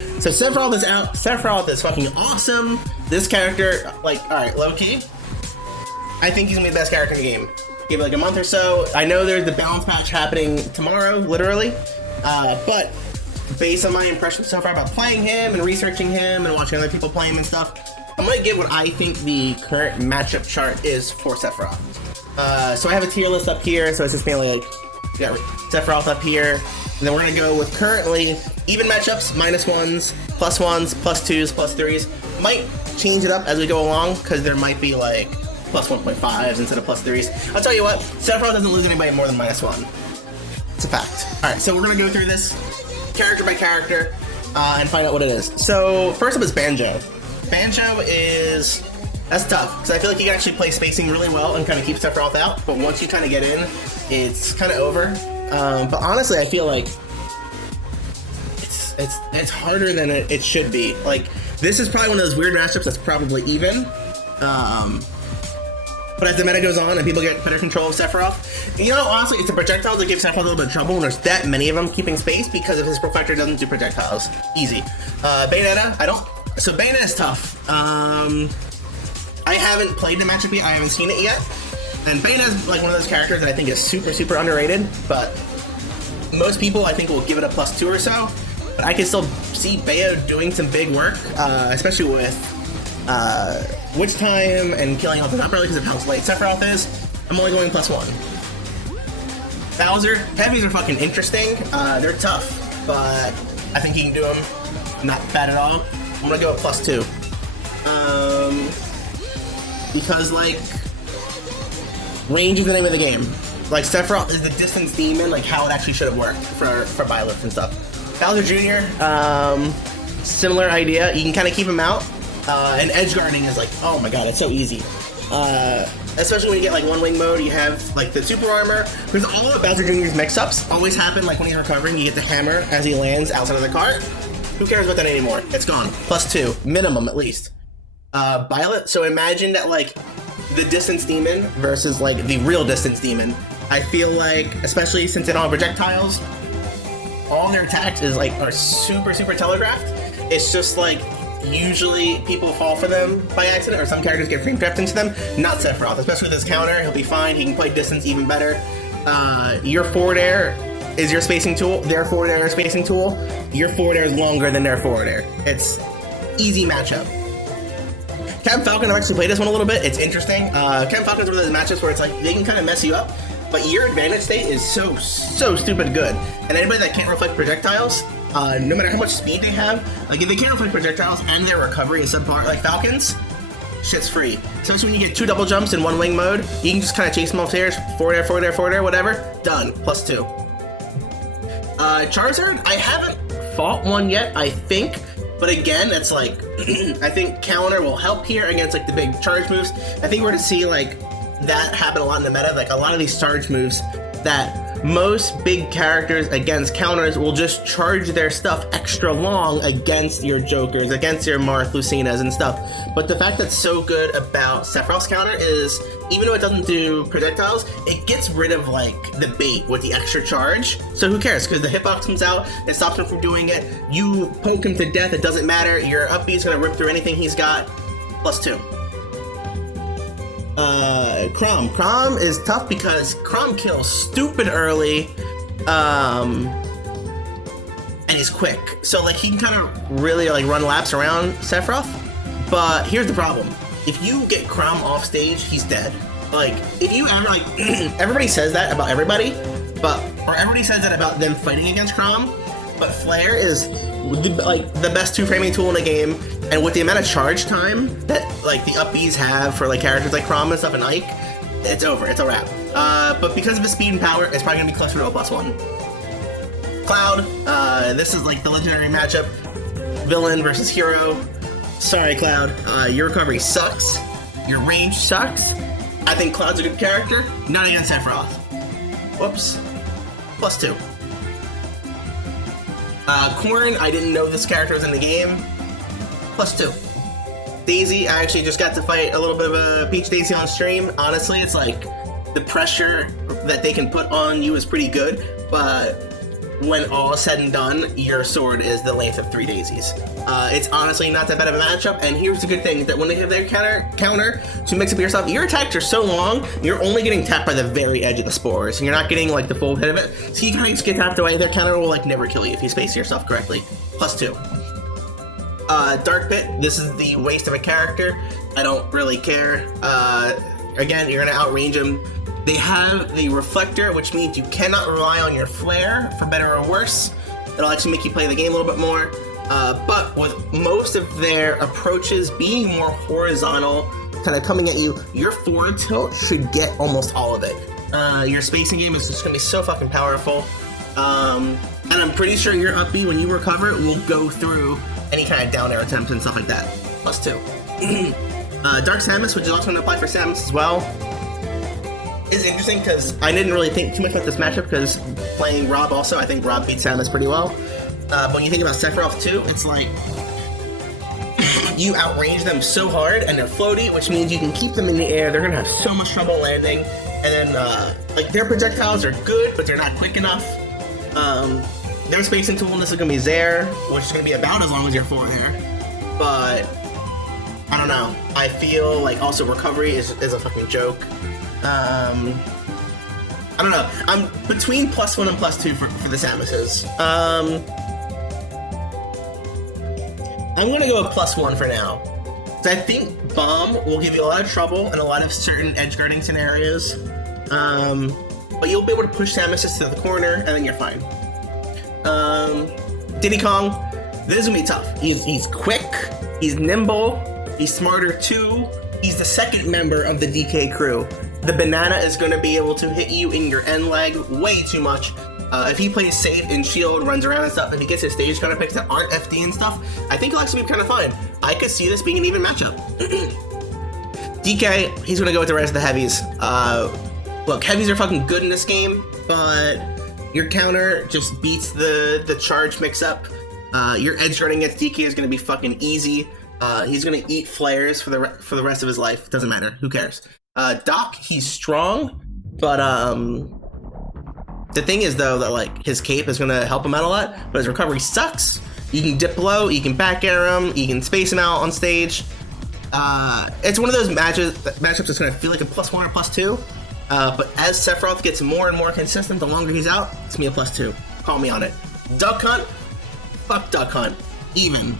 So Sephiroth is out. Sephiroth is fucking awesome. This character, like, alright, low-key, I think he's gonna be the best character in the game. Give it like a month or so. I know there's the balance patch happening tomorrow, literally, but based on my impressions so far about playing him and researching him and watching other people play him and stuff, I'm gonna give what I think the current matchup chart is for Sephiroth. So I have a tier list up here, so it's just mainly like, we got Sephiroth up here, and then we're gonna go with currently even matchups, -1s, +1s, +2s, +3s. Might change it up as we go along, because there might be like +1.5s instead of +3s. I'll tell you what, Sephiroth doesn't lose anybody more than -1. It's a fact. Alright, so we're gonna go through this character by character and find out what it is. So first up is Banjo. Banjo is, that's tough, because I feel like you can actually play spacing really well and kind of keep Sephiroth out, but once you kind of get in, it's kind of over. But honestly, I feel like it's harder than it should be. Like, this is probably one of those weird matchups that's probably even. But as the meta goes on and people get better control of Sephiroth, you know, honestly, it's the projectiles that give Sephiroth a little bit of trouble when there's that many of them keeping space, because if his Proflector doesn't do projectiles. Easy. Bayonetta, so Bayonetta is tough. I haven't played the matchup yet, I haven't seen it yet. And Bayonetta's like one of those characters that I think is super, super underrated, but most people I think will give it a +2 or so. But I can still see Bayo doing some big work, especially with Witch Time and killing off the top early because of how late Sephiroth is. I'm only going +1. Bowser, heavies are fucking interesting. They're tough, but I think he can do them. Not bad at all. I'm gonna go with +2. Because, like, range is the name of the game. Like, Sephiroth is the distance demon, like how it actually should have worked for Byleth and stuff. Bowser Jr., similar idea. You can kind of keep him out. And edge guarding is like, oh my god, it's so easy. Especially when you get like one wing mode, you have like the super armor. Because all of Bowser Jr.'s mix-ups always happen like when he's recovering, you get the hammer as he lands outside of the cart. Who cares about that anymore? It's gone. +2, minimum at least. Byleth, so imagine that like the distance demon versus like the real distance demon. I feel like, especially since they don't have projectiles, all their attacks is like are super, super telegraphed. It's just like usually people fall for them by accident, or some characters get frame trapped into them. Not Sephiroth, especially with his counter, he'll be fine. He can play distance even better. Your forward air is your spacing tool. Their forward air is spacing tool. Your forward air is longer than their forward air. It's easy matchup. Captain Falcon, I've actually played this one a little bit. It's interesting. Captain Falcon's one of those matchups where it's like they can kind of mess you up, but your advantage state is so stupid good. And anybody that can't reflect projectiles, no matter how much speed they have, like if they can't reflect projectiles and their recovery is subpar, like Falcons, shit's free. Especially when you get 2 double jumps in 1 wing mode, you can just kind of chase them off stairs, forward air, forward air, forward air, whatever, done, +2. Charizard, I haven't fought one yet, I think. But again, it's like, I think counter will help here against like the big charge moves. I think we're gonna see like that happen a lot in the meta. Like a lot of these charge moves that most big characters against counters will just charge their stuff extra long against your Jokers, against your Marth, Lucinas and stuff. But the fact that's so good about Sephiroth's counter is, even though it doesn't do projectiles, it gets rid of like the bait with the extra charge. So who cares? Because the hitbox comes out, it stops him from doing it. You poke him to death, it doesn't matter. Your up B is gonna rip through anything he's got. +2. Chrom. Chrom is tough because Chrom kills stupid early, and he's quick. So like he can kind of really like run laps around Sephiroth. But here's the problem. If you get Chrom off stage, he's dead. Like, if you ever, like, everybody says that about everybody, or everybody says that about them fighting against Chrom, but Flare is, the best 2-framing tool in the game, and with the amount of charge time that, like, the up Bs have for, like, characters like Chrom and stuff and Ike, it's over, it's a wrap. But because of his speed and power, it's probably gonna be closer to a +1. Cloud, this is, like, the legendary matchup, villain versus hero. Sorry, Cloud, your recovery sucks, your range sucks. I think Cloud's a good character, not against Sephiroth. Whoops. +2. Corrin, I didn't know this character was in the game. +2. Daisy, I actually just got to fight a little bit of a Peach Daisy on stream. Honestly, it's like, the pressure that they can put on you is pretty good, but when all is said and done, your sword is the length of 3 daisies. It's honestly not that bad of a matchup, and here's the good thing, that when they have their counter to mix up your stuff, your attacks are so long, you're only getting tapped by the very edge of the spores, and you're not getting like the full hit of it, so you kind of just get tapped away. Their counter will like never kill you if you space yourself correctly. +2. Dark Pit, this is the waste of a character. I don't really care. Again, you're gonna outrange them. They have the reflector, which means you cannot rely on your flare, for better or worse. It'll actually make you play the game a little bit more. But with most of their approaches being more horizontal, kind of coming at you, your forward tilt should get almost all of it. Your spacing game is just gonna be so fucking powerful. And I'm pretty sure your up B, when you recover, will go through any kind of down air attempts and stuff like that. +2. Dark Samus, which is also gonna apply for Samus as well, is interesting because I didn't really think too much about this matchup because playing Rob also, I think Rob beats Samus pretty well. But when you think about Sephiroth too, it's like you outrange them so hard and they're floaty, which means you can keep them in the air. They're gonna have so much trouble landing, and then like their projectiles are good, but they're not quick enough. Their spacing toolness is gonna be there, which is gonna be about as long as you're forward there. But I don't know. I feel like also recovery is a fucking joke. I don't know. I'm between +1 and +2 for the Samuses. I'm gonna go with +1 for now. So I think Bomb will give you a lot of trouble in a lot of certain edge guarding scenarios. But you'll be able to push Samuses to the corner and then you're fine. Diddy Kong, this is gonna be tough. He's quick, he's nimble, he's smarter too. He's the second member of the DK crew. The banana is going to be able to hit you in your end leg way too much. If he plays safe and shield, runs around and stuff, and he gets his stage kind of picks that aren't FD and stuff, I think he'll actually be kind of fine. I could see this being an even matchup. DK, he's going to go with the rest of the heavies. Look, heavies are fucking good in this game, but your counter just beats the charge mix-up. Your edge guarding against DK is going to be fucking easy. He's going to eat flares for the rest of his life. Doesn't matter. Who cares? Doc, he's strong, but the thing is though that like his cape is gonna help him out a lot, but his recovery sucks. You can dip low, you can back air him, you can space him out on stage. It's one of those matchups that's gonna feel like a +1 or +2. But as Sephiroth gets more and more consistent, the longer he's out, it's gonna be a +2. Call me on it. Duck Hunt, fuck Duck Hunt, even.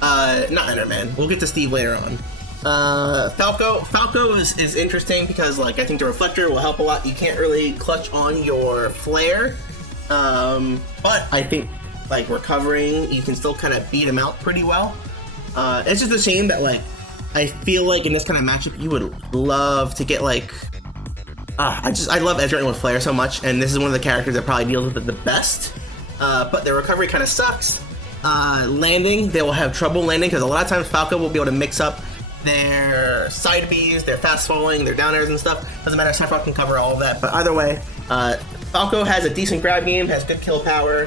Not Enderman. We'll get to Steve later on. Falco is interesting because like I think the reflector will help a lot. You can't really clutch on your flare, but I think like recovering, you can still kind of beat him out pretty well. It's just a shame that like I feel like in this kind of matchup you would love to get like I love edge guarding with flare so much, and this is one of the characters that probably deals with it the best. But their recovery kind of sucks. Landing, they will have trouble landing because a lot of times Falco will be able to mix up their side Bs, their fast falling, their down airs and stuff. Doesn't matter, Sephiroth can cover all of that. But either way, Falco has a decent grab game, has good kill power.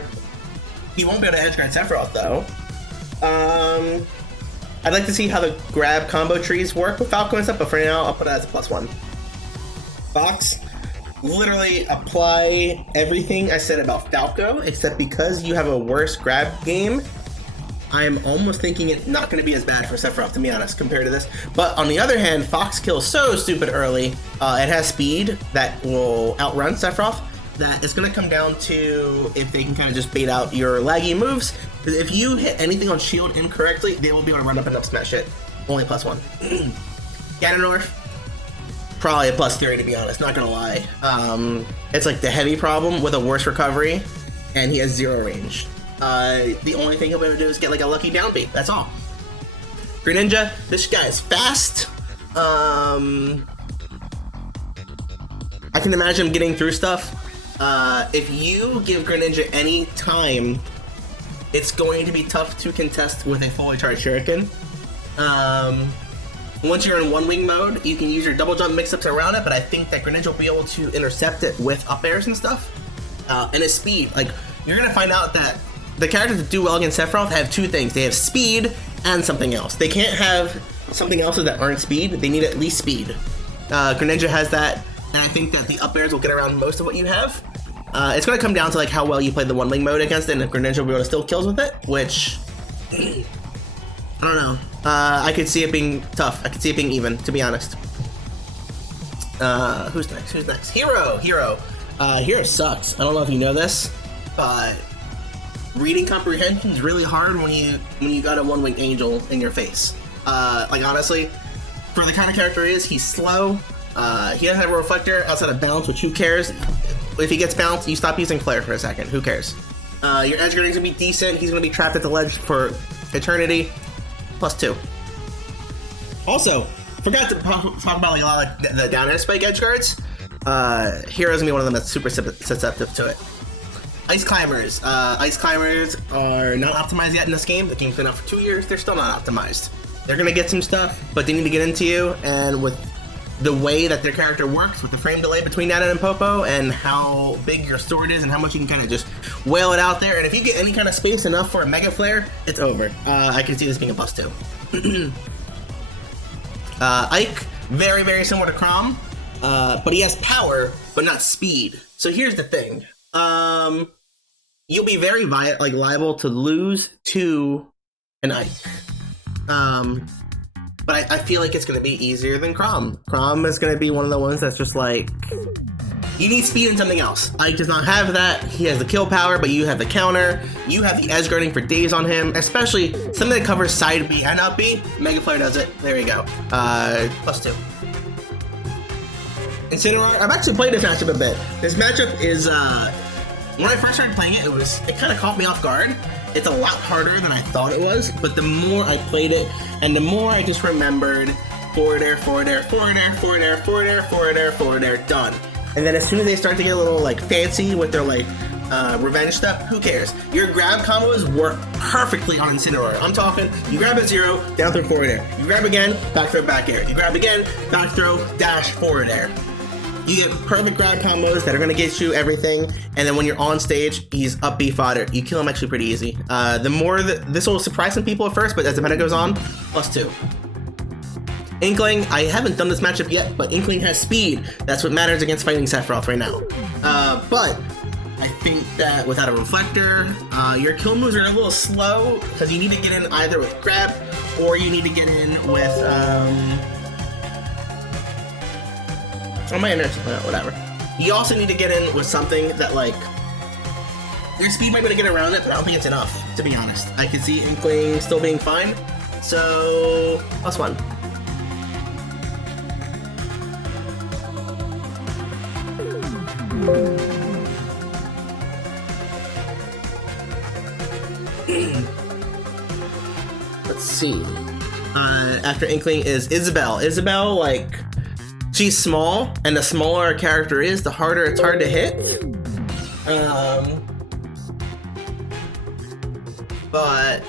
He won't be able to edge guard Sephiroth though. I'd like to see how the grab combo trees work with Falco and stuff, but for now, I'll put it as a +1. Fox, literally apply everything I said about Falco, except because you have a worse grab game, I'm almost thinking it's not going to be as bad for Sephiroth, to be honest, compared to this. But on the other hand, Fox kills so stupid early. It has speed that will outrun Sephiroth. That it's going to come down to if they can kind of just bait out your laggy moves. Because if you hit anything on shield incorrectly, they will be able to run up and up smash it. Only +1. Ganondorf, probably a +3 to be honest, not going to lie. It's like the heavy problem with a worse recovery, and he has 0 range. The only thing he'll be able to do is get like a lucky down beat. That's all. Greninja, this guy is fast. I can imagine him getting through stuff. If you give Greninja any time, it's going to be tough to contest with a fully charged Shuriken. Once you're in one wing mode, you can use your double jump mix-ups around it, but I think that Greninja will be able to intercept it with up airs and stuff. And his speed, like, you're gonna find out that the characters that do well against Sephiroth have 2 things. They have speed and something else. They can't have something else that aren't speed. They need at least speed. Greninja has that, and I think that the up airs will get around most of what you have. It's going to come down to like how well you play the one wing mode against it, and if Greninja will be able to steal kills with it, which I don't know. I could see it being tough. I could see it being even, to be honest. Who's next? Who's next? Hero. Hero sucks. I don't know if you know this, but reading comprehension is really hard when you got a one wing angel in your face. Like honestly, for the kind of character he is, he's slow. He doesn't have a reflector outside of bounce, which who cares? If he gets bounced, you stop using flare for a second. Who cares? Your edge guarding's gonna be decent. He's gonna be trapped at the ledge for eternity. +2. Also, forgot to talk about like a lot of the down air spike edge guards. Hero's gonna be one of them that's super susceptible to it. Ice climbers. Ice climbers are not optimized yet in this game. The game's been out for 2 years. They're still not optimized. They're gonna get some stuff, but they need to get into you, and with the way that their character works, with the frame delay between Nana and Popo, and how big your sword is, and how much you can kind of just wail it out there, and if you get any kind of space enough for a Mega Flare, it's over. I can see this being a +2. Ike, very, very similar to Chrom, but he has power, but not speed. So here's the thing. You'll be very liable to lose to an Ike. But I feel like it's going to be easier than Chrom. Chrom is going to be one of the ones that's just like, you need speed and something else. Ike does not have that. He has the kill power, but you have the counter. You have the edge guarding for days on him, especially something that covers side B and up B. Mega Flare does it. There you go. +2. Incineroar, I've actually played this matchup a bit. This matchup is, when I first started playing it, it kind of caught me off guard. It's a lot harder than I thought it was, but the more I played it, and the more I just remembered forward air, forward air, forward air, forward air, forward air, forward air, forward air, done. And then as soon as they start to get a little like fancy with their like revenge stuff, who cares? Your grab combos work perfectly on Incineroar. I'm talking, you grab at 0, down throw, forward air. You grab again, back throw, back air. You grab again, back throw, dash, forward air. You get perfect grab combos that are going to get you everything, and then when you're on stage, he's up B fodder. You kill him actually pretty easy. The more this will surprise some people at first, but as the meta goes on, +2. Inkling, I haven't done this matchup yet, but Inkling has speed. That's what matters against fighting Sephiroth right now. But I think that without a reflector, your kill moves are a little slow, because you need to get in either with grab, or you need to get in with on my internet, whatever. You also need to get in with something that, like, your speed might be able to get around it, but I don't think it's enough, to be honest. I could see Inkling still being fine, so +1. Let's see. After Inkling is Isabelle. Isabelle, like, she's small, and the smaller a character is, the harder it's hard to hit. But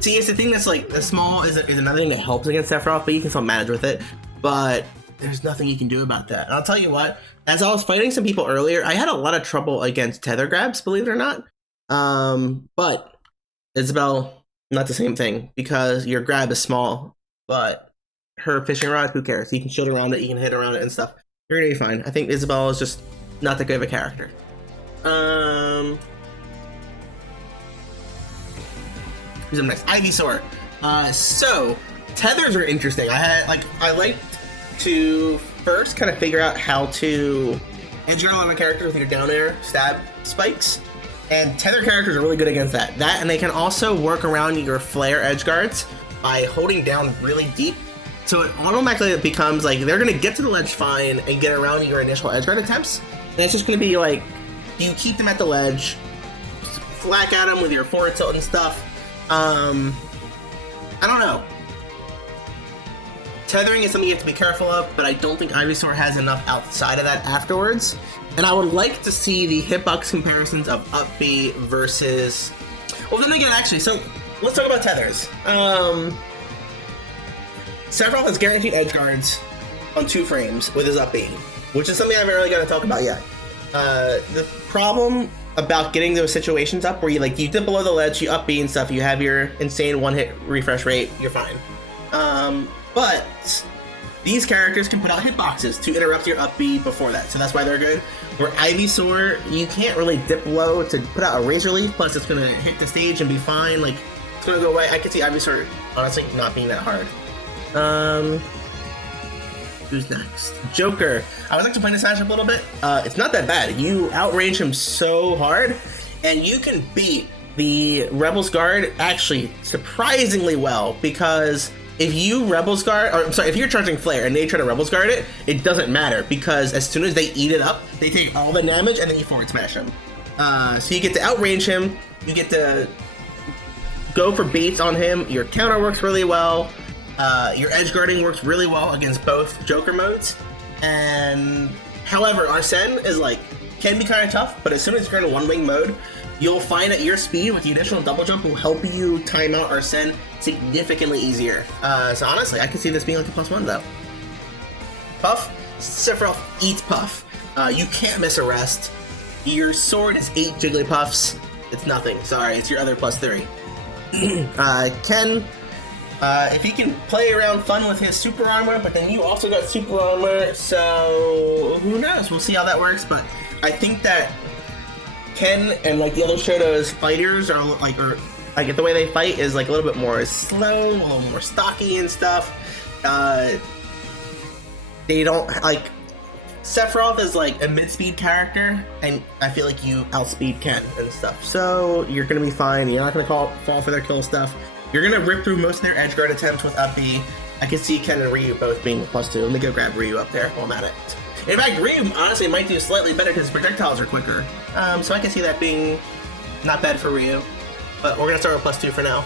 see, it's the thing that's like, the small is another thing that helps against Sephiroth, but you can still manage with it. But there's nothing you can do about that. And I'll tell you what, as I was fighting some people earlier, I had a lot of trouble against tether grabs, believe it or not. But Isabelle, not the same thing, because your grab is small, but her fishing rod, who cares? You can shield around it, you can hit around it and stuff. You're gonna be fine. I think Isabelle is just not that good of a character. Who's up next? Ivysaur. So tethers are interesting. I like to first kind of figure out how to edge guard on a character with your down air stab spikes. And tether characters are really good against that. And they can also work around your flare edge guards by holding down really deep. So it automatically becomes like they're gonna get to the ledge fine and get around your initial edge guard attempts. And it's just gonna be like, you keep them at the ledge, flack at them with your forward tilt and stuff. I don't know. Tethering is something you have to be careful of, but I don't think Ivysaur has enough outside of that afterwards. And I would like to see the hitbox comparisons of up B versus... Well, then again, actually, so let's talk about tethers. Sephiroth has guaranteed edge guards on 2 frames with his up B, which is something I haven't really got to talk about yet. The problem about getting those situations up where you dip below the ledge, you up B and stuff, you have your insane one-hit refresh rate, you're fine. But These characters can put out hitboxes to interrupt your up B before that, so that's why they're good. Where Ivysaur, you can't really dip low to put out a Razor Leaf, plus it's gonna hit the stage and be fine, like, it's gonna go away. I could see Ivysaur, honestly, not being that hard. Who's next? Joker. I would like to play this matchup a little bit. It's not that bad. You outrange him so hard, and you can beat the Rebels Guard actually surprisingly well, because if you Rebels Guard, or I'm sorry, if you're charging Flare and they try to Rebels Guard it, it doesn't matter, because as soon as they eat it up, they take all the damage and then you forward smash them. So you get to outrange him, you get to go for baits on him, your counter works really well, your edge guarding works really well against both Joker modes, and however, Arsene is like, can be kind of tough, but as soon as you're in a one-wing mode, you'll find that your speed with the additional double jump will help you time out Arsene significantly easier. So honestly, I can see this being like a +1 though. Puff, Sephiroth eats Puff. You can't miss a rest. Your sword is 8 Jigglypuffs. It's nothing, sorry, it's your other +3. Ken, if he can play around fun with his super armor, but then you also got super armor, so who knows? We'll see how that works, but I think that Ken and like the other Shoto's fighters are like, or I get the way they fight is like a little bit more slow, a little more stocky and stuff. They don't like, Sephiroth is like a mid-speed character, and I feel like you outspeed Ken and stuff. So you're gonna be fine. You're not gonna fall for their kill stuff. You're gonna rip through most of their edge guard attempts with up B. I can see Ken and Ryu both being +2. Let me go grab Ryu up there while I'm at it. In fact, Ryu honestly might do slightly better because his projectiles are quicker. So I can see that being not bad for Ryu. But we're gonna start with +2 for now.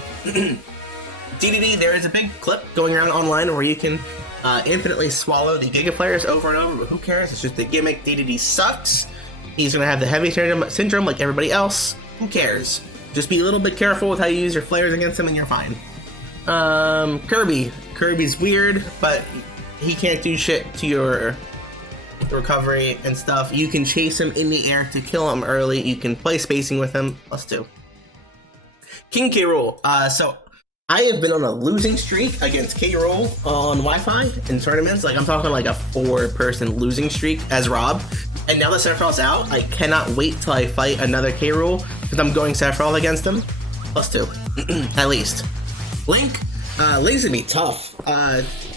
DDD, there is a big clip going around online where you can infinitely swallow the Giga players over and over, but who cares? It's just the gimmick. DDD sucks. He's gonna have the heavy syndrome like everybody else. Who cares? Just be a little bit careful with how you use your flares against him and you're fine. Kirby. Kirby's weird, but he can't do shit to your recovery and stuff. You can chase him in the air to kill him early. You can play spacing with him. +2. King K. Rool. So I have been on a losing streak against K. Rool on Wi-Fi in tournaments. Like, I'm talking like a 4-person losing streak as Rob. And now that Sephiroth's out, I cannot wait till I fight another K. Rool, because I'm going Sephiroth against him. +2, at least. Link. Link's gonna be tough.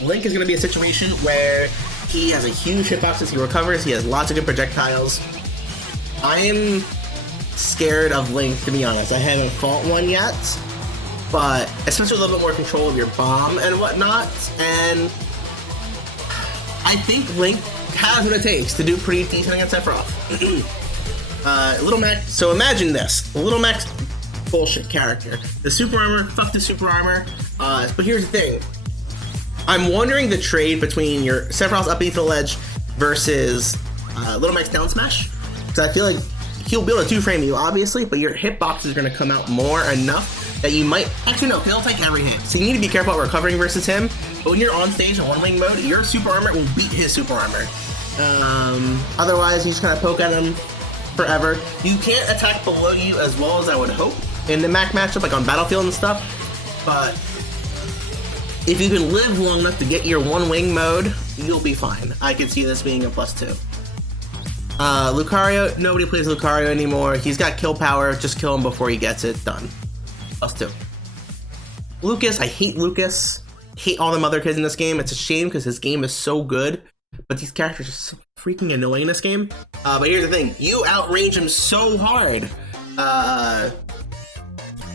Link is gonna be a situation where he has a huge hitbox as he recovers. He has lots of good projectiles. I am scared of Link, to be honest. I haven't fought one yet, but especially a little bit more control of your bomb and whatnot. And I think Link has what it takes to do pretty decent against Sephiroth. Little Mac. So imagine this: Little Mac's bullshit character. The super armor, fuck the super armor. But here's the thing. I'm wondering the trade between your Sephiroth's up B to the ledge versus Little Mac's down smash. Because I feel like he'll be able to 2-frame you, obviously, but your hitbox is going to come out more enough that you might... Actually, no, he'll take every hit. So you need to be careful about recovering versus him. But when you're on stage in one-wing mode, your super armor will beat his super armor. Otherwise, you just kind of poke at him forever. You can't attack below you as well as I would hope in the Mac matchup, like on Battlefield and stuff. But if you can live long enough to get your one-wing mode, you'll be fine. I could see this being a +2. Lucario, nobody plays Lucario anymore. He's got kill power. Just kill him before he gets it. Done. +2. Lucas, I hate Lucas. Hate all them other kids in this game. It's a shame because his game is so good, but these characters are so freaking annoying in this game. But here's the thing. You outrange him so hard. I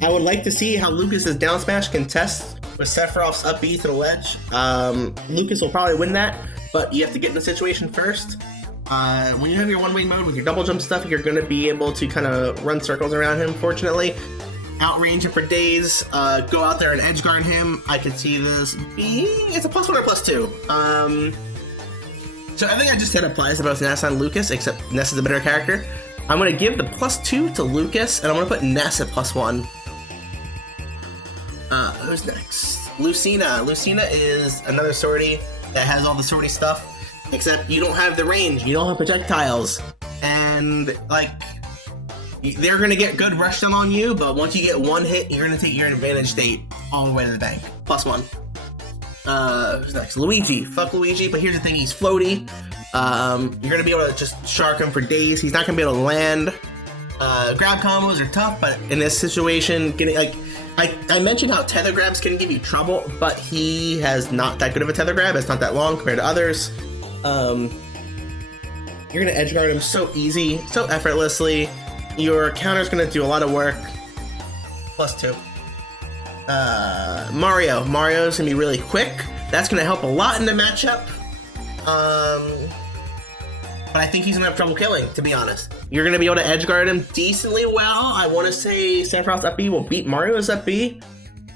would like to see how Lucas's down smash can test with Sephiroth's up B to the ledge. Lucas will probably win that, but you have to get in the situation first. When you have your one-wing mode with your double jump stuff, you're going to be able to kind of run circles around him, fortunately. Outrange him for days, go out there and edge guard him. I could see this being... It's a +1 or +2. So I think I just said applies to both Ness and Lucas, except Ness is a better character. I'm going to give the +2 to Lucas, and I'm going to put Ness at +1. Who's next? Lucina. Lucina is another sortie that has all the sortie stuff, except you don't have the range, you don't have projectiles, and like they're gonna get good rush done on you, but once you get one hit, you're gonna take your advantage state all the way to the bank. +1. Who's next? Luigi. Fuck Luigi, but here's the thing, he's floaty. You're gonna be able to just shark him for days. He's not gonna be able to land. Grab combos are tough, but in this situation, getting like I mentioned how tether grabs can give you trouble, but he has not that good of a tether grab. It's not that long compared to others. You're gonna edge guard him so easy, so effortlessly. Your counter's gonna do a lot of work. +2. Mario's gonna be really quick. That's gonna help a lot in the matchup. But I think he's gonna have trouble killing, to be honest. You're gonna be able to edge guard him decently well. I wanna say Sephiroth's up B will beat Mario's up B.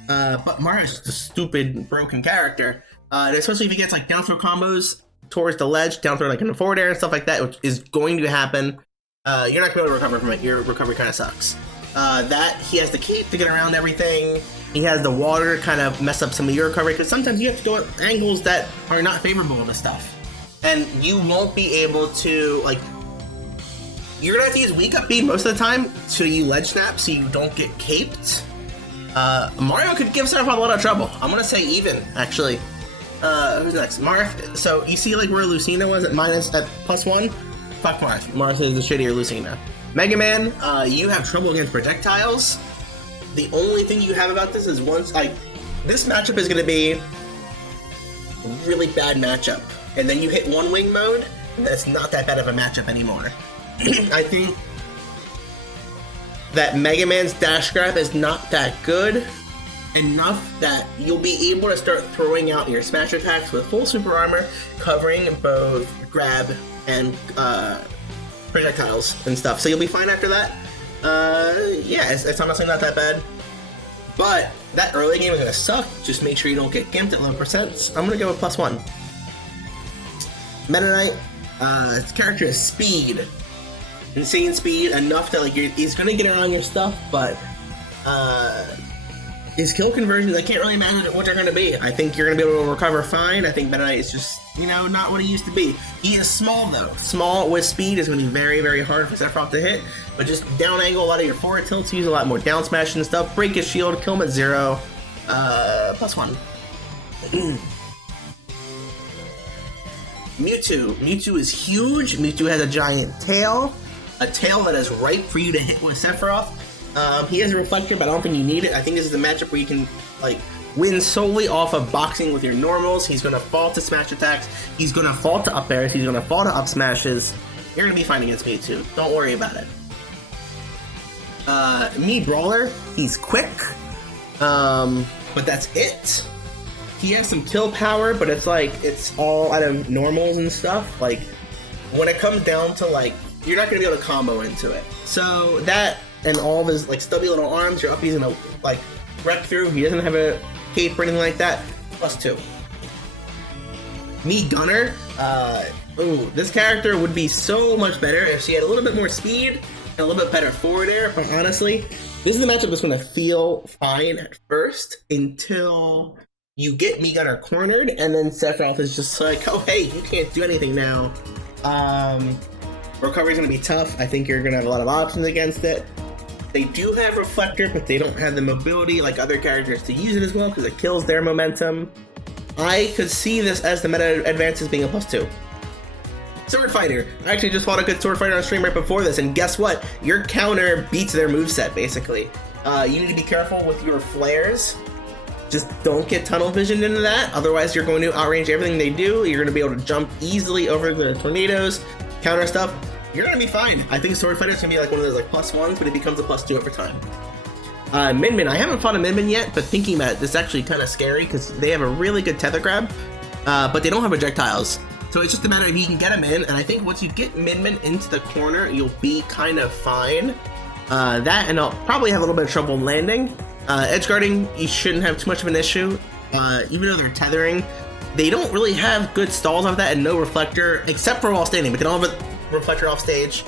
But Mario's just a stupid, broken character. And especially if he gets like down throw combos towards the ledge, down throw like in the forward air and stuff like that, which is going to happen. You're not gonna be able to recover from it. Your recovery kind of sucks. That he has the cape to get around everything. He has the water to kind of mess up some of your recovery, because sometimes you have to go at angles that are not favorable to stuff. And you won't be able to, like, you're gonna have to use weak up B most of the time so you ledge snap so you don't get caped. Mario could give Sephiroth a lot of trouble. I'm gonna say even, actually. Who's next? Marth. So you see like where Lucina was at +1? Fuck Marth. Marth is the shittier Lucina. Mega Man, you have trouble against projectiles. The only thing you have about this is once, like, this matchup is gonna be a really bad matchup. And then you hit one wing mode, and that's not that bad of a matchup anymore. I think that Mega Man's dash grab is not that good enough that you'll be able to start throwing out your smash attacks with full super armor, covering both grab and projectiles and stuff. So you'll be fine after that. Yeah, it's honestly not that bad. But that early game is gonna suck. Just make sure you don't get gimped at low percents. I'm gonna go with +1. Meta Knight, his character is speed. Insane speed, enough that like he's gonna get around your stuff, but his kill conversions, I can't really imagine what they're gonna be. I think you're gonna be able to recover fine. I think Meta Knight is just, you know, not what he used to be. He is small though. Small with speed is gonna be very, very hard for Sephiroth to hit, but just down angle a lot of your forward tilts, use a lot more down smash and stuff, break his shield, kill him at 0. +1. Mewtwo is huge. Mewtwo has a giant tail. A tail that is ripe for you to hit with Sephiroth. He has a reflector, but I don't think you need it. I think this is a matchup where you can like win solely off of boxing with your normals. He's gonna fall to smash attacks. He's gonna fall to up airs. He's gonna fall to up smashes. You're gonna be fine against Mewtwo. Don't worry about it. Brawler, he's quick. But that's it. He has some kill power, but it's like, it's all out of normals and stuff. Like, when it comes down to like, you're not gonna be able to combo into it. So that, and all of his like stubby little arms, your uppie's gonna like wreck through. He doesn't have a cape or anything like that. +2. Gunner, this character would be so much better if she had a little bit more speed and a little bit better forward air, but honestly, this is a matchup that's gonna feel fine at first until you get Gunner cornered, and then Sephiroth is just like, oh hey, you can't do anything now. Recovery is gonna be tough. I think you're gonna have a lot of options against it. They do have Reflector, but they don't have the mobility like other characters to use it as well, because it kills their momentum. I could see this as the meta advances being a +2. Sword Fighter. I actually just fought a good Sword Fighter on stream right before this, and guess what? Your counter beats their moveset, basically. You need to be careful with your flares. Just don't get tunnel vision into that, otherwise you're going to outrange everything they do. You're going to be able to jump easily over the tornadoes, counter stuff. You're going to be fine. I think Sword Fighter is going to be like one of those like +1s, but it becomes a +2 over time. Min Min, I haven't fought a Min Min yet, but thinking about it, this is actually kind of scary because they have a really good tether grab, but they don't have projectiles. So it's just a matter of you can get them in, and I think once you get Min Min into the corner, you'll be kind of fine. That, and I'll probably have a little bit of trouble landing. Edge guarding, you shouldn't have too much of an issue. Even though they're tethering, they don't really have good stalls off that, and no reflector, except for while standing, but they don't have a reflector off stage.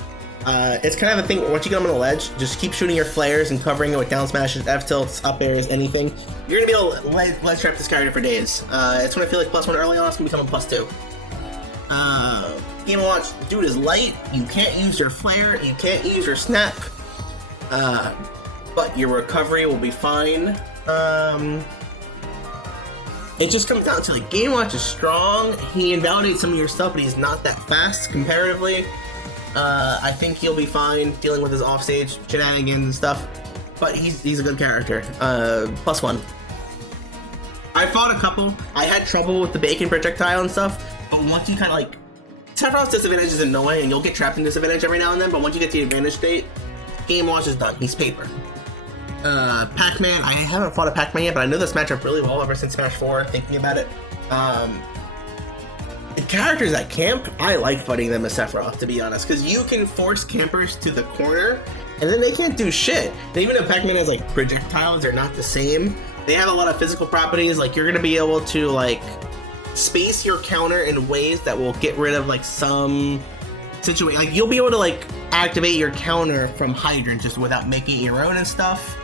It's kind of a thing, once you get them on the ledge, just keep shooting your flares and covering it with down smashes, F tilts, up airs, anything. You're gonna be able to ledge trap this character for days. It's when I feel like +1 early on, it's gonna become a +2. Game & Watch, dude is light, you can't use your flare, you can't use your snap. But your recovery will be fine. it just comes down to like Game Watch is strong. He invalidates some of your stuff, but he's not that fast comparatively. I think he'll be fine dealing with his offstage shenanigans and stuff. But he's a good character. +1. I fought a couple. I had trouble with the bacon projectile and stuff, but once you kind of like, Sephiroth's disadvantage is annoying, and you'll get trapped in disadvantage every now and then. But once you get to the advantage state, Game Watch is done. He's paper. Pac-Man. I haven't fought a Pac-Man yet, but I know this matchup really well ever since Smash 4. Thinking about it, the characters at camp, I like fighting them as Sephiroth, to be honest, because you can force campers to the corner, and then they can't do shit. And even if Pac-Man has like projectiles, they're not the same. They have a lot of physical properties, like you're gonna be able to like space your counter in ways that will get rid of like some situation. Like you'll be able to like activate your counter from hydrant just without making it your own and stuff.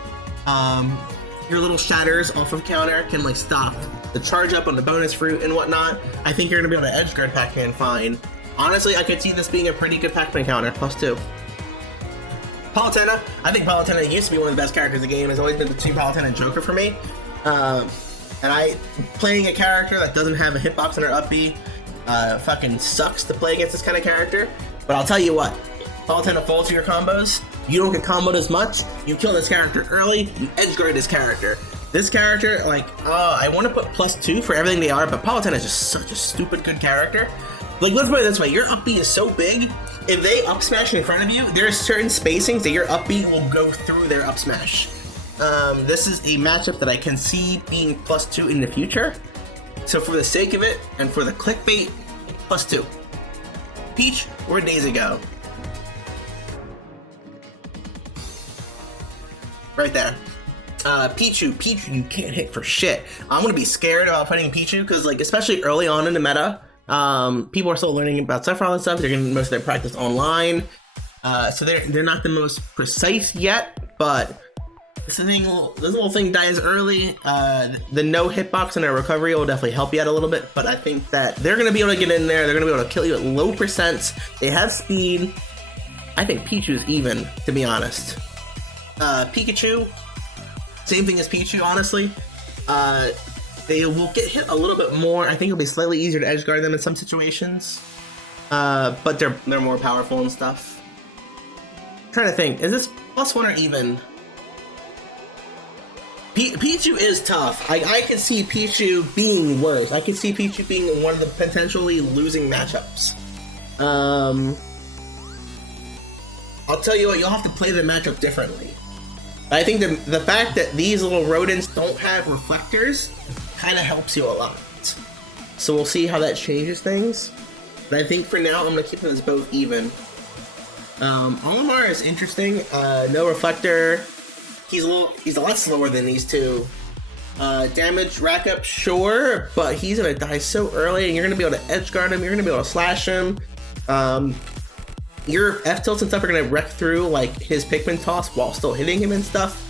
Your little shatters off of counter can like stop the charge up on the bonus fruit and whatnot. I think you're gonna be able to edge guard Pac-Man fine. Honestly, I could see this being a pretty good Pac-Man counter, +2. Palutena, I think Palutena used to be one of the best characters in the game. Has always been between Palutena and Joker for me. And playing a character that doesn't have a hitbox on her up B fucking sucks to play against this kind of character. But I'll tell you what, Palutena falls to your combos. You don't get comboed as much. You kill this character early. You edge guard this character. This character, like, I want to put +2 for everything they are, but Palutena is just such a stupid good character. Like, let's put it this way: your up B is so big. If they up smash in front of you, there are certain spacings that your up B will go through their up smash. This is a matchup that I can see being +2 in the future. So for the sake of it, and for the clickbait, +2. Peach, where days ago? Right there. Pichu, you can't hit for shit. I'm gonna be scared about fighting Pichu because, like, especially early on in the meta, people are still learning about Sephiroth and stuff. They're getting most of their practice online, so they're not the most precise yet. But this little thing dies early. The no hitbox and their recovery will definitely help you out a little bit. But I think that they're gonna be able to get in there. They're gonna be able to kill you at low percents. They have speed. I think Pichu's even, to be honest. Pikachu, same thing as Pichu, honestly. They will get hit a little bit more. I think it'll be slightly easier to edge guard them in some situations. But they're more powerful and stuff. I'm trying to think, is this +1 or even? Pichu is tough. I can see Pichu being worse. I can see Pichu being one of the potentially losing matchups. I'll tell you what, you'll have to play the matchup differently. I think the fact that these little rodents don't have reflectors kind of helps you a lot. So we'll see how that changes things. But I think for now, I'm going to keep them as both even. Olimar is interesting. No reflector. He's a lot slower than these two. Damage rack up, sure, but he's going to die so early, and you're going to be able to edge guard him. You're going to be able to slash him. Your F tilts and stuff are gonna wreck through like his Pikmin toss while still hitting him and stuff.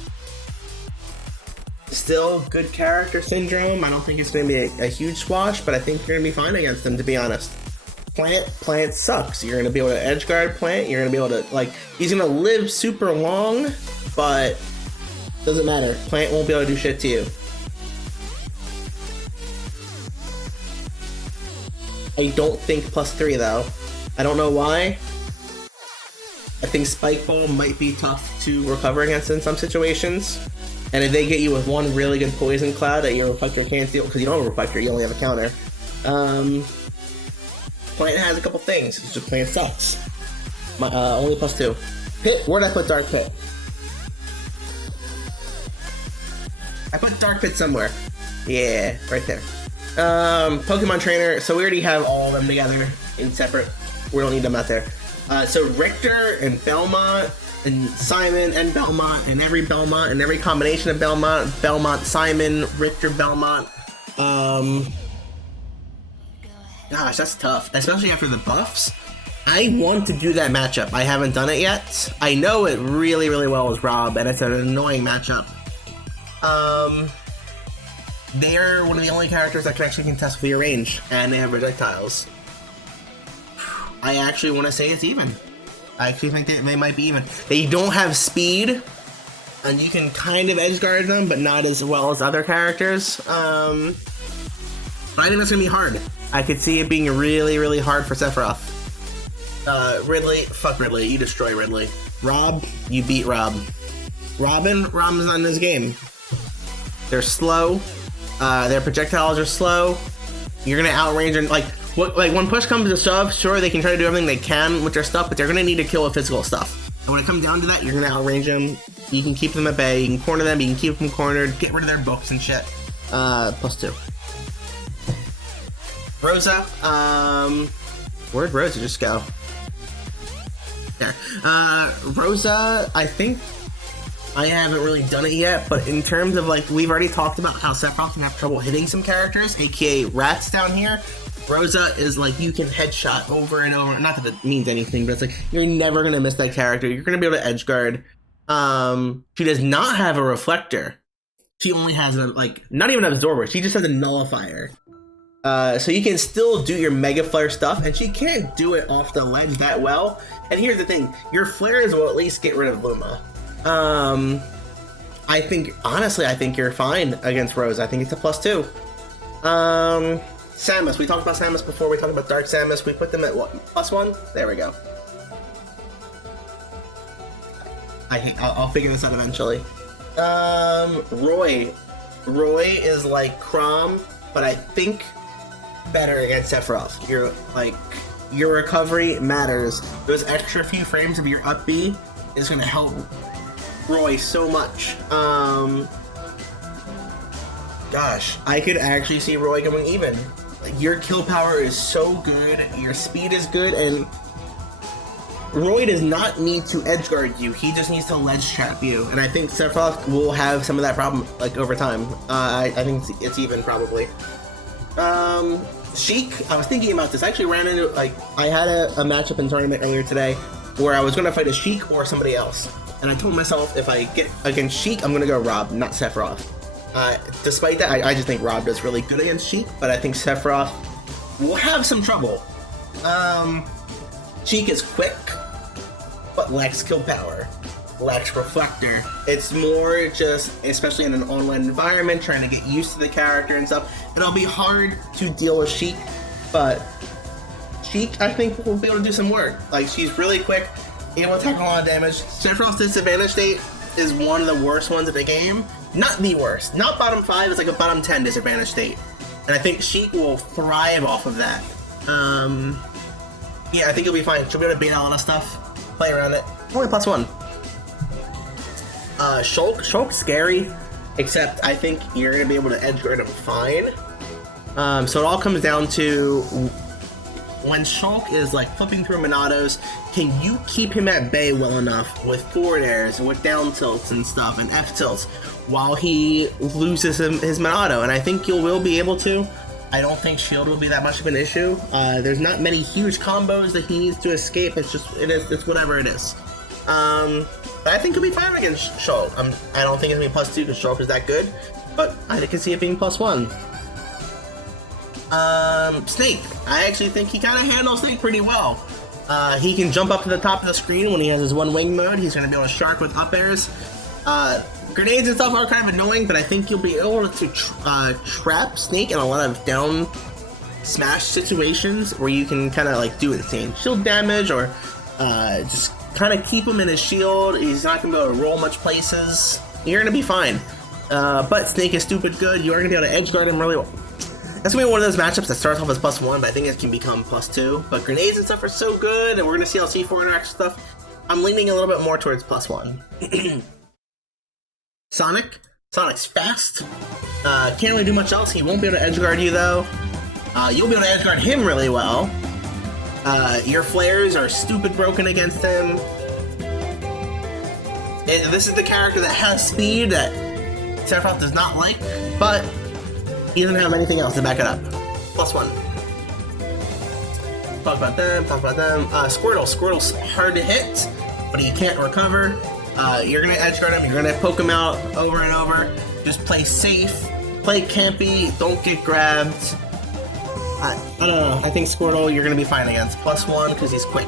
Still good character syndrome. I don't think it's gonna be a huge swash, but I think you're gonna be fine against him, to be honest. Plant sucks. You're gonna be able to edge guard Plant. You're gonna be able to, like, he's gonna live super long, but doesn't matter. Plant won't be able to do shit to you. I don't think +3 though. I don't know why. I think Spike Ball might be tough to recover against in some situations. And if they get you with one really good Poison Cloud that your Reflector can't deal, because you don't have a Reflector, you only have a counter. Plant has a couple things, it's just Plant sucks. Only +2. Pit, where'd I put Dark Pit? I put Dark Pit somewhere. Yeah, right there. Pokemon Trainer, so we already have all of them together in separate. We don't need them out there. So Richter and Belmont and Simon and Belmont and every Belmont and every combination of Belmont, Simon, Richter, Belmont. Gosh, that's tough, especially after the buffs. I want to do that matchup. I haven't done it yet. I know it really, really well with Rob, and it's an annoying matchup. They're one of the only characters that can actually contest clear range, and they have projectiles. I actually want to say it's even. I actually think they might be even. They don't have speed, and you can kind of edge guard them, but not as well as other characters. But I think that's gonna be hard. I could see it being really, really hard for Sephiroth. Ridley, fuck Ridley. You destroy Ridley. Rob, you beat Rob. Robin's not in this game. They're slow. Their projectiles are slow. You're gonna outrange and like when push comes to shove, sure they can try to do everything they can with their stuff, but they're gonna need to kill with physical stuff. And when it comes down to that, you're gonna outrange them. You can keep them at bay. You can corner them. You can keep them cornered. Get rid of their books and shit. +2. Rosa. Where'd Rosa just go? There. Rosa. I think I haven't really done it yet, but in terms of like, we've already talked about how Sephiroth can have trouble hitting some characters, aka rats down here. Rosa is like, you can headshot over and over. Not that it means anything, but it's like, you're never going to miss that character. You're going to be able to edge guard. She does not have a reflector. She only has a, like, not even an absorber. She just has a nullifier. So you can still do your Mega Flare stuff, and she can't do it off the ledge that well. And here's the thing, your flares will at least get rid of Luma. I think, honestly, I think you're fine against Rose. I think it's a +2. Samus, we talked about Samus before. We talked about Dark Samus. We put them at what? +1? There we go. I'll figure this out eventually. Roy. Roy is like Chrom, but I think better against Sephiroth. Your recovery matters. Those extra few frames of your up B is gonna help Roy so much. Gosh, I could actually see Roy going even. Like, your kill power is so good, your speed is good, and Roy does not need to edge guard you. He just needs to ledge trap you, and I think Sephiroth will have some of that problem like over time. I think it's even probably. Sheik, I was thinking about this. I actually ran into, like, I had a matchup in tournament earlier today where I was going to fight a Sheik or somebody else, and I told myself if I get against Sheik, I'm going to go Rob, not Sephiroth. Despite that, I just think Rob does really good against Sheik, but I think Sephiroth will have some trouble. Sheik is quick, but lacks kill power, lacks reflector. It's more just, especially in an online environment, trying to get used to the character and stuff. It'll be hard to deal with Sheik, but Sheik, I think, will be able to do some work. Like, she's really quick, able to take a lot of damage. Sephiroth's disadvantage state is one of the worst ones of the game. Not the worst. Not bottom 5, it's like a bottom 10 disadvantage state. And I think Sheik will thrive off of that. Yeah, I think you'll be fine. She'll be able to bait out a lot of stuff, play around it. Only +1. Shulk. Shulk's scary, except I think you're going to be able to edge guard him fine. So it all comes down to when Shulk is like flipping through Monados, can you keep him at bay well enough with forward airs, with down tilts and stuff, and F tilts, while he loses his Monado? And I think you will be able to. I don't think shield will be that much of an issue. There's not many huge combos that he needs to escape. It's just, it's whatever it is. But I think he'll be fine against Shulk. I don't think it's gonna be +2 because Shulk is that good, but I can see it being +1. Snake. I actually think he kind of handles Snake pretty well. He can jump up to the top of the screen when he has his one wing mode. He's gonna be able to shark with up airs. Grenades and stuff are kind of annoying, but I think you'll be able to trap Snake in a lot of down smash situations where you can kind of like do insane shield damage or just kind of keep him in his shield. He's not going to be able to roll much places. You're going to be fine. But Snake is stupid good. You are going to be able to edge guard him really well. That's going to be one of those matchups that starts off as +1, but I think it can become +2. But grenades and stuff are so good, and we're going to see how C4 interacts stuff. I'm leaning a little bit more towards +1. Sonic. Sonic's fast. Can't really do much else. He won't be able to edge guard you though. You'll be able to edge guard him really well. Your flares are stupid broken against him. This is the character that has speed that Sephiroth does not like, but he doesn't have anything else to back it up. +1. Talk about them. Squirtle. Squirtle's hard to hit, but he can't recover. You're gonna edge guard him, you're gonna poke him out over and over. Just play safe, play campy, don't get grabbed. I don't know, I think Squirtle you're gonna be fine against. +1 because he's quick.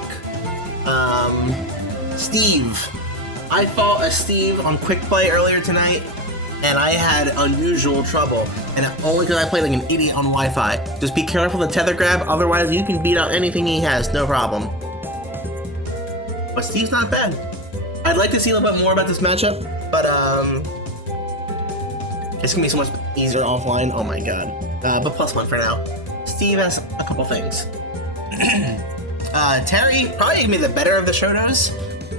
Steve. I fought a Steve on quick play earlier tonight. and I had unusual trouble, and only because I played like an idiot on Wi-Fi. Just be careful of the tether grab, otherwise you can beat out anything he has, no problem. But Steve's not bad. I'd like to see a little bit more about this matchup, but it's gonna be so much easier offline. Oh my god. But +1 for now. Steve has a couple things. Terry probably gonna be the better of the Shotos.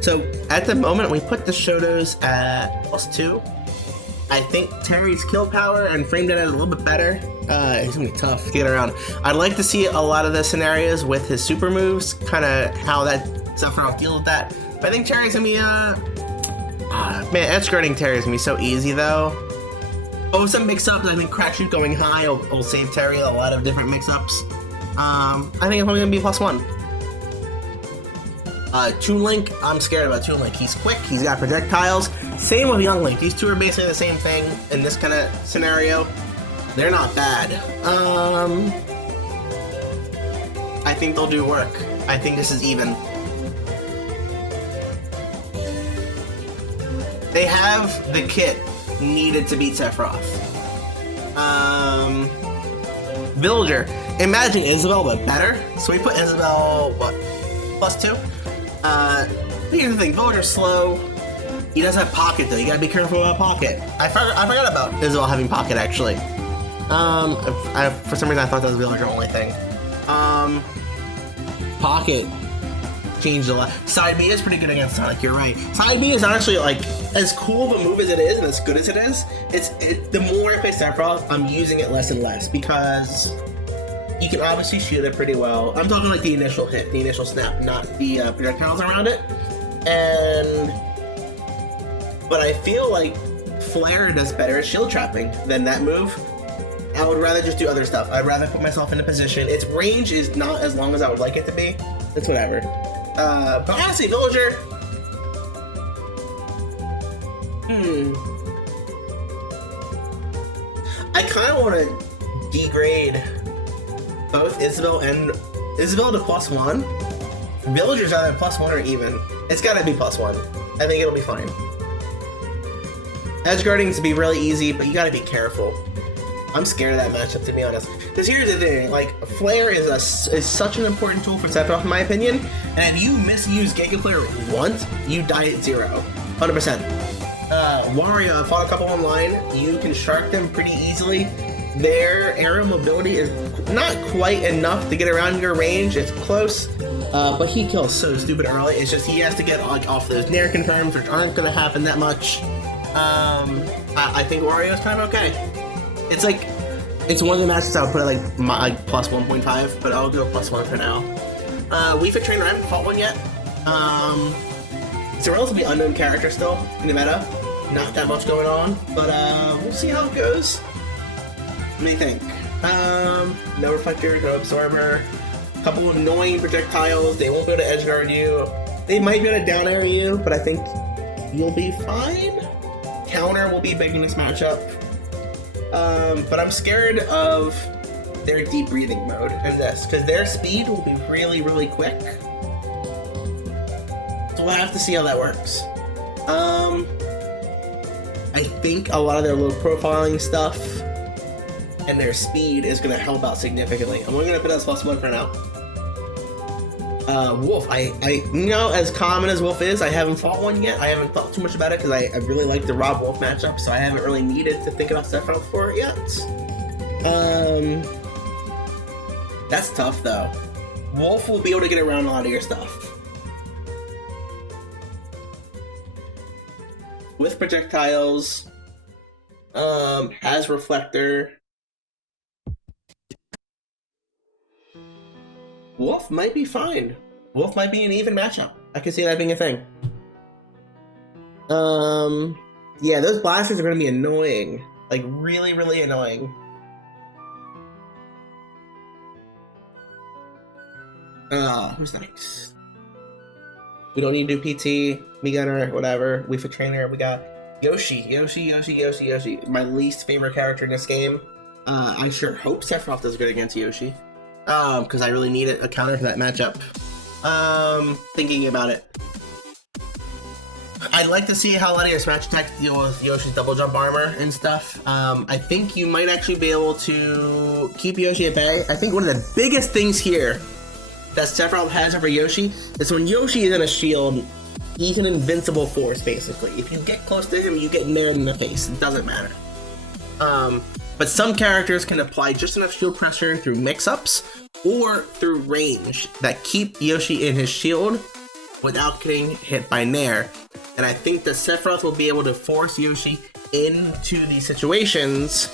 So at the moment, we put the Shotos at +2. I think Terry's kill power and frame data is a little bit better. He's gonna be tough to get around. I'd like to see a lot of the scenarios with his super moves, kind of how that Sephiroth deals with that. But I think Terry's gonna be, man, edge guarding Terry's gonna be so easy though. Oh, some mix-ups. I think crack shoot going high will save Terry a lot of different mix-ups. I think it's probably gonna be +1. Toon Link, I'm scared about Toon Link. He's quick, he's got projectiles. Same with Young Link. These two are basically the same thing in this kind of scenario. They're not bad. I think they'll do work. I think this is even. They have the kit needed to beat Sephiroth. Villager. Imagine Isabel, but better. So we put Isabel, what, +2? Here's the thing, Villager's slow. He does have pocket though, you gotta be careful about pocket. I forgot about Isabel having pocket actually. For some reason I thought that was a Villager only thing. Pocket changed a lot. Side B is pretty good against Sonic, you're right. Side B is honestly like, as cool of a move as it is and as good as it is, the more I play Sephiroth, I'm using it less and less because you can obviously shoot it pretty well. I'm talking like the initial hit, the initial snap, not the projectiles around it. But I feel like Flare does better at shield trapping than that move. I would rather just do other stuff. I'd rather put myself in a position. Its range is not as long as I would like it to be. It's whatever. But honestly, Villager. I kind of want to degrade both Isabel to +1. Villager's either +1 or even. It's gotta be +1. I think it'll be fine. Edge guarding to be really easy, but you gotta be careful. I'm scared of that matchup, to be honest. Because here's the thing, like, Flare is such an important tool for Sephiroth, in my opinion, and if you misuse Giga Flare once, you die at 0. 100%. Wario, I fought a couple online, you can shark them pretty easily. Their aerial mobility is not quite enough to get around your range, it's close, but he kills so stupid early. It's just he has to get like, off those Nair confirms, which aren't going to happen that much. I think Wario is kind of okay. It's like, it's one of the matches I would put at like +1.5, but I'll go +1 for now. Wii Fit Trainer, I haven't fought one yet. It's a relatively unknown character still in the meta. Not that much going on, but we'll see how it goes. What do you think? No Reflector, no Absorber. A couple of annoying projectiles. They won't be able to edge guard you. They might be able to down air you, but I think you'll be fine. Counter will be big in this matchup. But I'm scared of their deep breathing mode in this, because their speed will be really, really quick. So we'll have to see how that works. I think a lot of their low profiling stuff and their speed is going to help out significantly. I'm only going to put it as +1 for now. Wolf, you know, as common as Wolf is, I haven't fought one yet. I haven't thought too much about it because I really like the Rob Wolf matchup, so I haven't really needed to think about Sephiroth for it yet. That's tough though. Wolf will be able to get around a lot of your stuff. With projectiles, has Reflector. Wolf might be fine. Wolf might be an even matchup. I can see that being a thing. Yeah, those blasters are going to be annoying. Like, really, really annoying. Who's next? We don't need to do PT, Me Gunner, whatever. We for Trainer, we got Yoshi. My least favorite character in this game. I sure hope Sephiroth does good against Yoshi. Because I really need a counter for that matchup. Thinking about it. I'd like to see how a lot of your smash attacks deal with Yoshi's double jump armor and stuff. I think you might actually be able to keep Yoshi at bay. I think one of the biggest things here that Sephiroth has over Yoshi is when Yoshi is in a shield, he's an invincible force, basically. If you get close to him, you get nared in the face. It doesn't matter. But some characters can apply just enough shield pressure through mix-ups or through range that keep Yoshi in his shield without getting hit by nair. And I think that Sephiroth will be able to force Yoshi into these situations,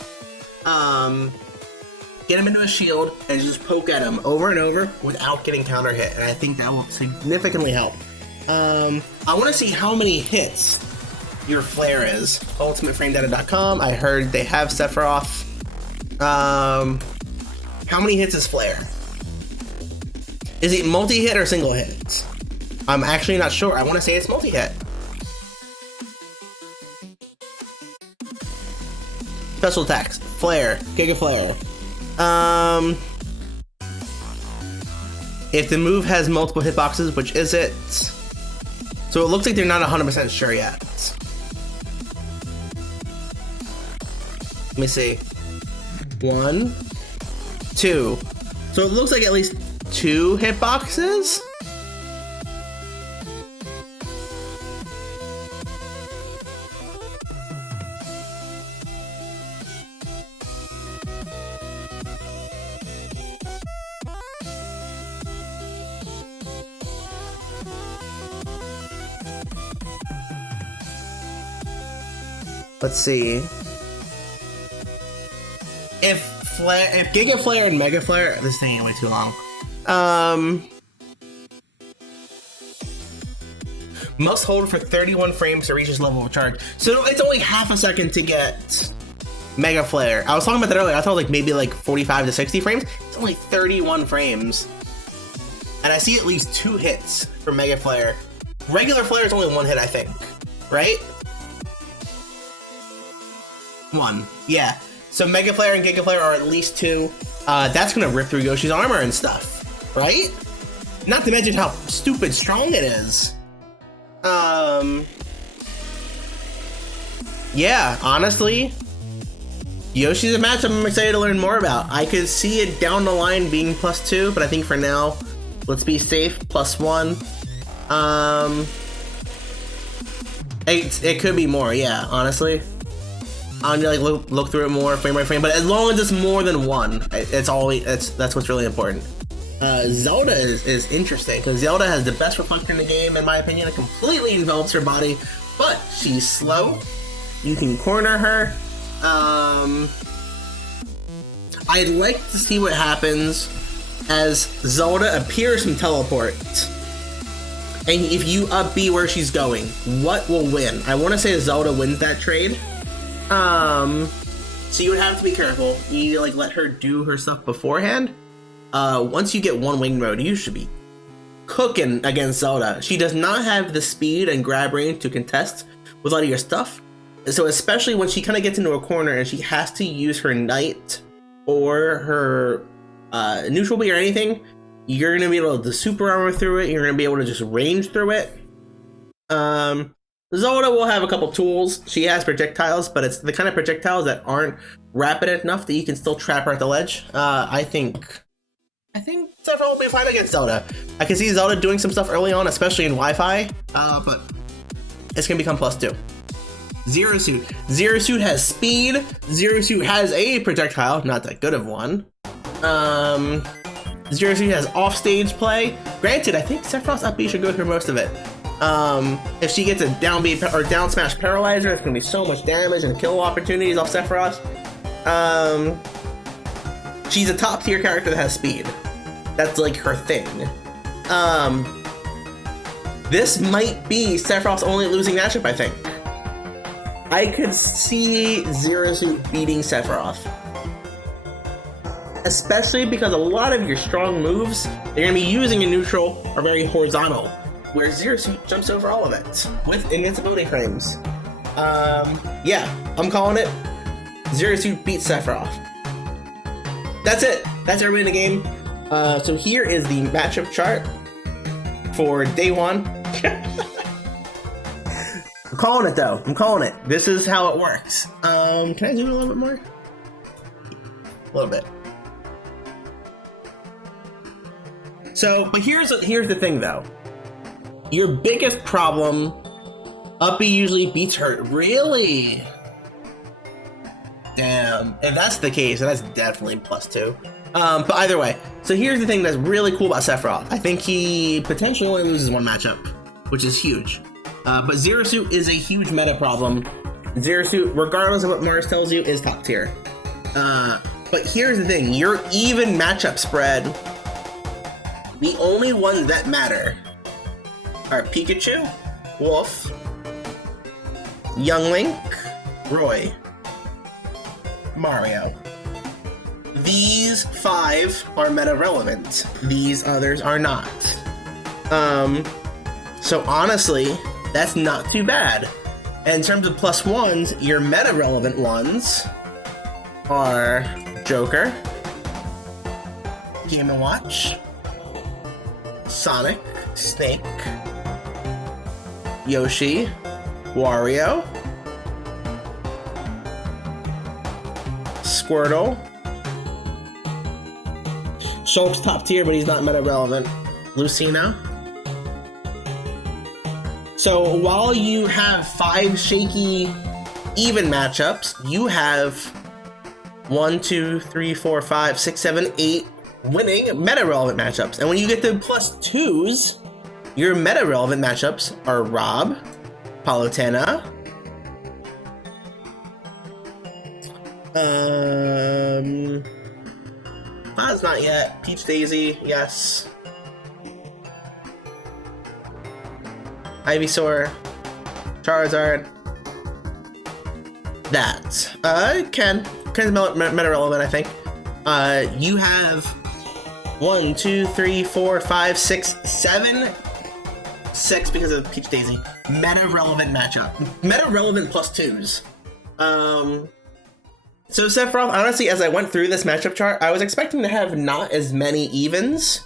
get him into a shield, and just poke at him over and over without getting counter hit. And I think that will significantly help. I want to see how many hits your flare is. UltimateFrameData.com. I heard they have Sephiroth. How many hits is flare? Is it multi-hit or single hit? I'm actually not sure. I want to say it's multi-hit. Special attacks, flare, Giga Flare. If the move has multiple hitboxes, which is it? So it looks like they're not 100% sure yet. Let me see. 1, 2. So it looks like at least 2 hitboxes? Let's see. If Giga Flare and Mega Flare, this is taking way too long. Must hold for 31 frames to reach this level of charge. So it's only half a second to get Mega Flare. I was talking about that earlier. I thought maybe 45 to 60 frames. It's only 31 frames. And I see at least 2 hits for Mega Flare. Regular Flare is only 1 hit, I think. Right? 1. Yeah. So Mega Flare and Giga Flare are at least 2. That's gonna rip through Yoshi's armor and stuff, right? Not to mention how stupid strong it is. Yeah, honestly, Yoshi's a matchup I'm excited to learn more about. I could see it down the line being +2, but I think for now, let's be safe, +1. It could be more, yeah, honestly. I'm gonna look through it more frame by frame, but as long as it's more than 1, that's what's really important. Zelda is interesting because Zelda has the best reflector in the game, in my opinion. It completely envelops her body, but she's slow. You can corner her. I'd like to see what happens as Zelda appears from teleport. And if you up B where she's going, what will win? I want to say Zelda wins that trade. So you would have to be careful. You need to let her do her stuff beforehand. Once you get 1 wing mode, you should be cooking against Zelda. She does not have the speed and grab range to contest with a lot of your stuff. So especially when she kind of gets into a corner and she has to use her knight or her neutral B or anything, you're gonna be able to super armor through it. You're gonna be able to just range through it. Zelda will have a couple tools. She has projectiles, but it's the kind of projectiles that aren't rapid enough that you can still trap her at the ledge. I think Sephiroth will be fine against Zelda. I can see Zelda doing some stuff early on, especially in Wi-Fi, but it's gonna become +2. Zero Suit. Zero Suit has speed. Zero Suit has a projectile, not that good of one. Zero Suit has offstage play. Granted, I think Sephiroth's up B should go through most of it. If she gets a down B or down smash paralyzer, it's gonna be so much damage and kill opportunities off Sephiroth. She's a top tier character that has speed. That's her thing. This might be Sephiroth's only losing matchup, I think. I could see Zero Suit beating Sephiroth. Especially because a lot of your strong moves they're gonna be using in neutral are very horizontal, where Zero Suit jumps over all of it with invincibility frames. Yeah, I'm calling it. Zero Suit beats Sephiroth. That's it. That's everybody in the game. So here is the matchup chart for day 1. I'm calling it though. I'm calling it. This is how it works. Can I zoom in a little bit more? A little bit. So, but here's the thing though. Your biggest problem, Uppy usually beats hurt. Really? Damn. If that's the case, then that's definitely +2. But either way, so here's the thing that's really cool about Sephiroth. I think he potentially only loses one matchup, which is huge. But Zero Suit is a huge meta problem. Zero Suit, regardless of what Mars tells you, is top tier. But here's the thing, your even matchup spread, the only ones that matter are Pikachu, Wolf, Young Link, Roy, Mario. These 5 are meta relevant. These others are not. So honestly, that's not too bad. And in terms of +1s, your meta relevant ones are Joker, Game & Watch, Sonic, Snake, Yoshi, Wario, Squirtle. Shulk's top tier, but he's not meta relevant. Lucina. So while you have 5 shaky even matchups, you have 1, 2, 3, 4, 5, 6, 7, 8 winning meta relevant matchups. And when you get to +2s, your meta relevant matchups are Rob, Palutena, Baz not yet. Peach Daisy, yes. Ivysaur, Charizard. That. Ken's meta relevant, I think. You have 1, 2, 3, 4, 5, 6, 7. 6 because of Peach Daisy. Meta relevant matchup. Meta relevant +2s. So Sephiroth, honestly, as I went through this matchup chart, I was expecting to have not as many evens.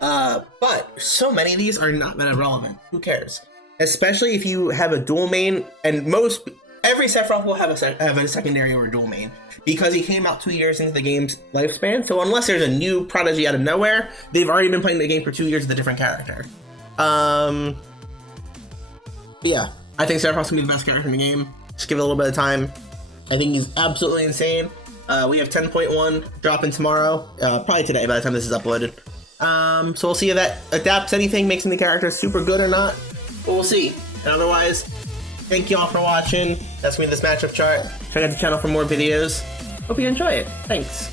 But so many of these are not meta relevant. Who cares? Especially if you have a dual main, and every Sephiroth will have a secondary or a dual main, because he came out 2 years into the game's lifespan. So unless there's a new prodigy out of nowhere, they've already been playing the game for 2 years with a different character. Yeah, I think Sephiroth's gonna be the best character in the game. Just give it a little bit of time. I think he's absolutely insane. We have 10.1 dropping tomorrow, probably today by the time this is uploaded. So we'll see if that adapts anything, makes any character super good or not. But we'll see. And otherwise, thank you all for watching. That's gonna be this matchup chart. Check out the channel for more videos. Hope you enjoy it. Thanks.